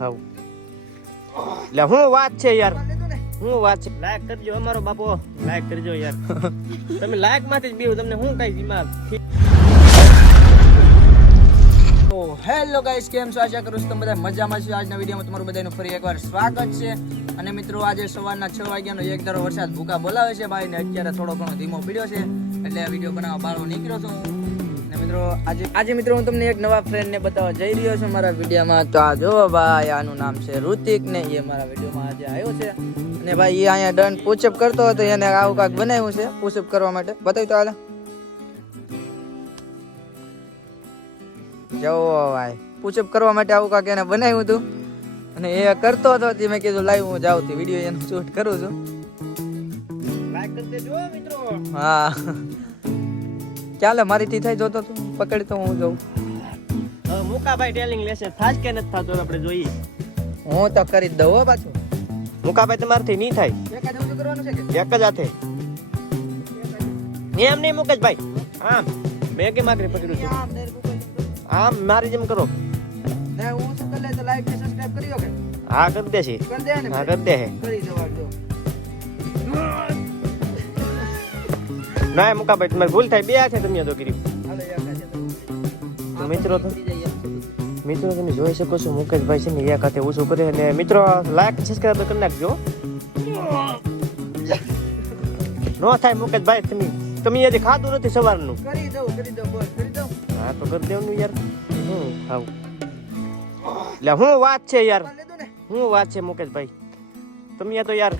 હાવ એટલે હું વાત છે યાર, હું વાત છે. લાઈક કરજો અમારો બાપો, લાઈક કરજો યાર. તમે લાઈક માંથી જ બીવું, તમને હું કઈ દિમાગ. તો હેલો ગાઈસ, કેમ છો? આશા કરું છું તમે બધા મજામાં છો. આજના વિડીયોમાં તમારું બધાનું ફરી એકવાર સ્વાગત છે. અને મિત્રો, આજે સવારના 6 વાગ્યાનો એક ધારો વરસાદ ભૂકા બોલાવે છે ભાઈ, ને અત્યારે થોડો ઘણો ધીમો પડ્યો છે, એટલે આ વિડીયો બનાવવા બહાર નીકળ્યો છું. અને મિત્રો, આજે મિત્રો હું તમને એક નવા ફ્રેન્ડને બતાવવા જઈ રહ્યો છું મારા વિડીયોમાં. તો આ જો ભાઈ, આનું નામ છે ઋતિક ને એ મારા વિડીયોમાં આજે આવ્યો છે. અને ભાઈ એ અહીંયા ડન પુશઅપ કરતો હતો, એને આવું કાંક બનાવ્યું છે પુશઅપ કરવા માટે. બતાવી તો હાલે જવો ભાઈ, પુશઅપ કરવા માટે આવું કાંક એને બનાવ્યું હતું, અને એ કરતો હતો. મેં કીધું લાઈવ હું જાઉં છું, વિડીયો એનું શૂટ કરું છું. લાઈક કરી દેજો મિત્રો. હા ચાલે, મારીથી થઈ જોતો તું પકડી તો હું જાઉં. હવે મુકાભાઈ ટેલિંગ લેશે, થાજ કે નથી થતો આપણે જોઈએ. હું તો કરી જ દઉં હો પાછું. મુકાભાઈ તમારથી નહીં થાય, એક જ ઊંધું કરવાનું છે કે એક જ હાથે. એમ નહીં મુકેશભાઈ, આમ મેં કે માગરી પકડ્યું છે, આમ મારી જેમ કરો. ને હું શું કરી લે તો લાઈક ને સબસ્ક્રાઇબ કર્યો કે હા કરી દેશે, કરી દે ને. હા કરી દે. કરી દવા દો. ના મુકાભાઈ તમારી ભૂલ થાય, બે હાથે તમે તો કરી. હાલો એક જ તો મિત્રો તમે જોઈ શકો છો મુકેશભાઈ છે ને એક હાથે ઓછું કરે. અને મિત્રો લાઈક સબસ્ક્રાઇબ કરી નાખજો. નો થાય મુકેશભાઈ, તમે હજી ખાધું નથી સવારનું. કરી દઉં બોલ કરી દઉં. હા તો કરી દેવાનું યાર. હું હાવ એટલે હું વાત છે યાર, લીધું ને હું વાત છે મુકેશભાઈ, તમે તો યાર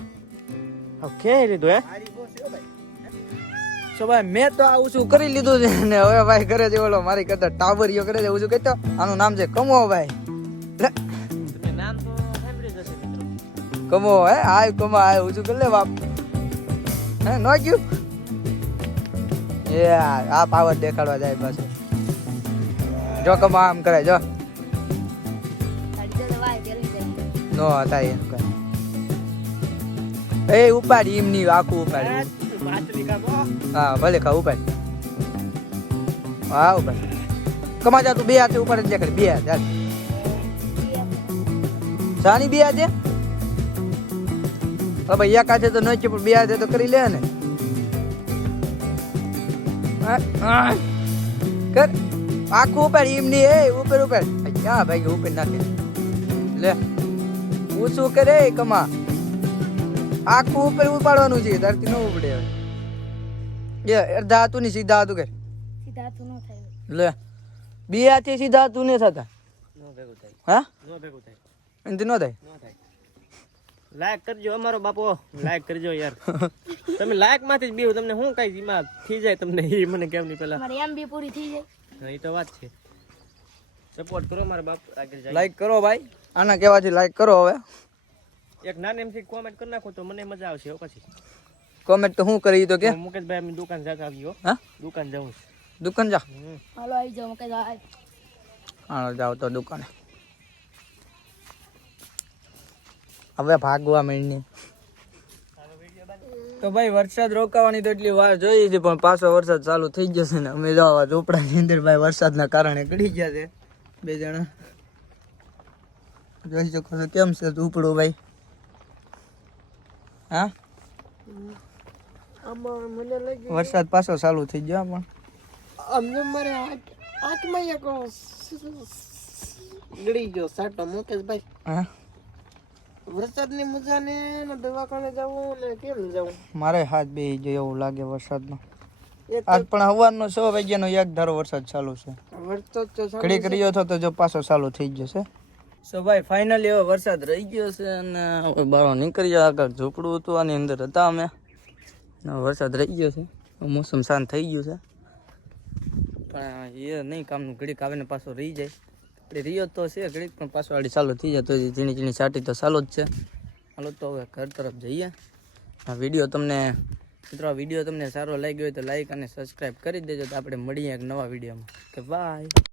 હવે ક્યાંય લીધું હે. હારી બોસ છે ભાઈ. સો ભાઈ, મેં તો આવું શું કરી લીધું છે ને હવે ભાઈ કરે છે ઓલો મારી કરતા ટાવરિયો કરે છે. એવું કહેતો આનું નામ છે કમો ભાઈ. તમે નામ તો સાંભળ્યું જ હશે મિત્રો. કમો હે આય કમો આય હું શું કરી લે બાપ. હે નો ક્યુ એ આ પાવર દેખાડવા જાય પાછું. જો કમો આમ કરે જો. નો થાય એમ કઈ. એ ઉપાડી એમ નહીં, આખું ઉપાડી. પાછલી કાપો. હા ભલે ખા ઉપાડ. હા ઉપાડ. કમા જા તું બે હાથે ઉપાડ જ દેખાડ. બે હાથ સાની બે હાથે. હવે ભાઈ એક હાથે તો ન છે, પણ બે હાથે તો કરી લે ને. કર આખું ઉપાડ એમ નહીં. એ ઉપર ક્યાં ભાઈ ઉપર નાખે લે. હું શું કરે કમા, આખું ઉપર ઉપાડવાનું છે, ધરતી ન ઉપડે. એ અડધા હાથું ની સીધા હાથું કર. સીધા હાથું ન થાય લે બે હાથે સીધા હાથું નહીં થતા. નો ભેગું થાય, હા નો ભેગું થાય, એનાથી ન થાય. નો થાય. લાઈક કરજો અમારો બાપો, લાઈક કરજો યાર. તમે લાઈક માંથી જ બીવું, તમને હું કઈ દિમાગ થઈ જાય તમને એ મને કેમ નહીં પેલા. મારી એમ બી પૂરી થઈ જાય. હા, એ તો વાત છે. સપોર્ટ કરો મારા બાપ, આગળ જાય. લાઈક કરો ભાઈ, આના કહેવાથી લાઈક કરો. હવે એક નાની એમથી કોમેન્ટ કરી નાખો તો મને મજા આવશે. પછી કોમેન્ટ તો હું કરી તો કે મુકેશભાઈ અમે દુકાન જતા આવ્યો. હા દુકાન જવું છે. દુકાન જા. હાલો આવી જાઓ મકે જાય. હાલો જાવ તો દુકાને. હવે ભાગવા માંડી. તો ભાઈ વરસાદ રોકાવાની તો એટલી વાર જોઈ હતી, પણ પાછો વરસાદ ચાલુ થઈ જશે ને અમે જવા ઝોપડાની અંદર ભાઈ વરસાદના કારણે ગળી ગયા છે બે જણા. જોઈ શકો છો કેમ છે ઝૂંપડું ભાઈ. હા મને લાગે વરસાદ પાછો ચાલુ થઈ ગયો પણ અમને મારે આંખમાં એક ગળી ગયો સાટો મુકેશભાઈ. હા વરસાદની મજા ને દવાખાને જવું ને કેમ જવું. મારે હાથ બે ગયો એવું લાગે વરસાદનો. આજ પણ સવારનો 6 વાગ્યાનો એક ધારો વરસાદ ચાલુ છે. વરસાદ તો ઘડી કર્યો હતો તો જો પાછો ચાલુ થઈ જશે. સો ભાઈ ફાઇનલી હવે વરસાદ રહી ગયો છે, અને હવે બહાર નીકળી ગયા. આગળ ઝૂંપડું હતું, આની અંદર હતા અમે. વરસાદ રહી ગયો છે, મોસમ શાંત થઈ ગયું છે, પણ એ નહીં કામનું. ઘડીક આવે ને પાછો રહી જાય. આપણે રહ્યો તો છે ઘડીક, પણ પાછો આડી ચાલુ થઈ જાય તો ઝીણી ઝીણી છાંટી તો ચાલુ જ છે. હાલો તો હવે ઘર તરફ જઈએ. આ વિડીયો તમને મિત્રો, આ વિડીયો તમને સારો લાગ્યો હોય તો લાઈક અને સબસ્ક્રાઈબ કરી દેજો. તો આપણે મળીએ એક નવા વિડીયોમાં. કે બાય.